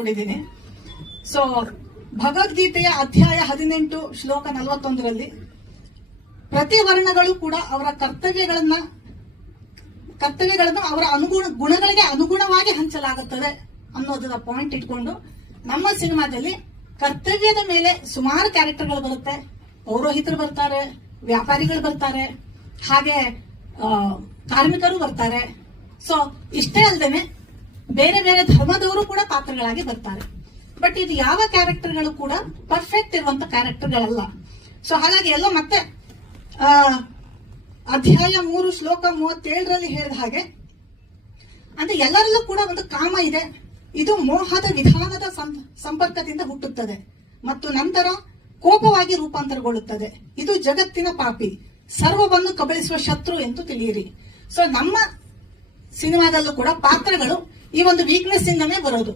ನೋಡಿದ್ದೀನಿ. ಸೊ ಭಗವದ್ಗೀತೆಯ ಅಧ್ಯಾಯ 18 ಶ್ಲೋಕ 41ರಲ್ಲಿ ಪ್ರತಿ ವರ್ಣಗಳು ಕೂಡ ಅವರ ಕರ್ತವ್ಯಗಳನ್ನು ಅವರ ಗುಣಗಳಿಗೆ ಅನುಗುಣವಾಗಿ ಹಂಚಲಾಗುತ್ತದೆ ಅನ್ನೋದನ್ನ ಪಾಯಿಂಟ್ ಇಟ್ಕೊಂಡು ನಮ್ಮ ಸಿನಿಮಾದಲ್ಲಿ ಕರ್ತವ್ಯದ ಮೇಲೆ ಸುಮಾರು ಕ್ಯಾರೆಕ್ಟರ್ಗಳು ಬರುತ್ತೆ. ಪೌರೋಹಿತರು ಬರ್ತಾರೆ, ವ್ಯಾಪಾರಿಗಳು ಬರ್ತಾರೆ, ಹಾಗೆ ಕಾರ್ಮಿಕರು ಬರ್ತಾರೆ. ಸೊ ಇಷ್ಟೇ ಅಲ್ಲದೆ ಬೇರೆ ಬೇರೆ ಧರ್ಮದವರು ಕೂಡ ಪಾತ್ರಗಳಾಗಿ ಬರ್ತಾರೆ. ಬಟ್ ಇದು ಯಾವ ಕ್ಯಾರೆಕ್ಟರ್ಗಳು ಕೂಡ ಪರ್ಫೆಕ್ಟ್ ಇರುವಂತ ಕ್ಯಾರೆಕ್ಟರ್ಗಳಲ್ಲ. ಸೊ ಹಾಗಾಗಿ ಎಲ್ಲೋ ಮತ್ತೆ ಅಧ್ಯಾಯ 3 ಶ್ಲೋಕ 37ರಲ್ಲಿ ಹೇಳಿದ ಹಾಗೆ ಅಂದ್ರೆ ಎಲ್ಲರಲ್ಲೂ ಕೂಡ ಒಂದು ಕಾಮ ಇದೆ. ಇದು ಮೋಹದ ವಿಧಾನದ ಸಂಪರ್ಕದಿಂದ ಹುಟ್ಟುತ್ತದೆ ಮತ್ತು ನಂತರ ಕೋಪವಾಗಿ ರೂಪಾಂತರಗೊಳ್ಳುತ್ತದೆ. ಇದು ಜಗತ್ತಿನ ಪಾಪಿ, ಸರ್ವವನ್ನು ಕಬಳಿಸುವ ಶತ್ರು ಎಂದು ತಿಳಿಯಿರಿ. ಸೊ ನಮ್ಮ ಸಿನಿಮಾದಲ್ಲೂ ಕೂಡ ಪಾತ್ರಗಳು ಈ ಒಂದು ವೀಕ್ನೆಸ್ ಇಂದನೇ ಬರೋದು.